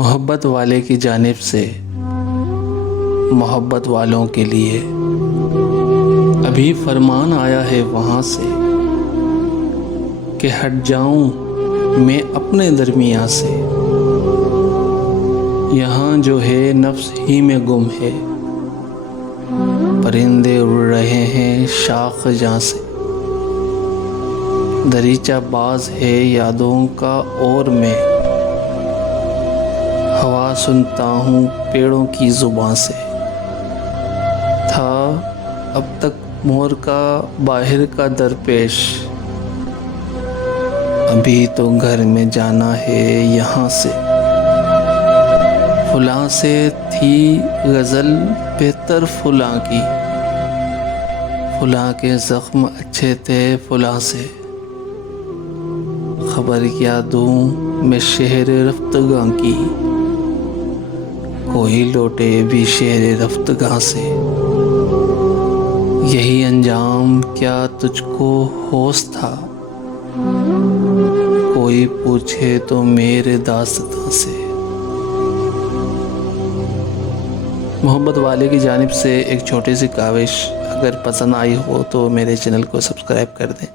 मोहब्बत वाले की जानिब से मोहब्बत वालों के लिए अभी फरमान आया है वहाँ से कि हट जाऊं मैं अपने दरमियाँ से। यहाँ जो है नफ्स ही में गुम है, परिंदे उड़ रहे हैं शाख जहाँ से। दरीचा बाज है यादों का और मैं हवा सुनता हूँ पेड़ों की जुबान से। था अब तक मोर का बाहर का दरपेश, अभी तो घर में जाना है यहाँ से। फुलां से थी गज़ल बेहतर फुलां की, फुलां के ज़ख्म अच्छे थे फुलां से। खबर क्या दूँ मैं शहर रफ्तगां की, कोई लौटे भी शहर रफ्तगां से। यही अंजाम क्या तुझको होश था, कोई पूछे तो मेरे दास्तां से। मोहब्बत वाले की जानिब से एक छोटी सी काविश, अगर पसंद आई हो तो मेरे चैनल को सब्सक्राइब कर दें।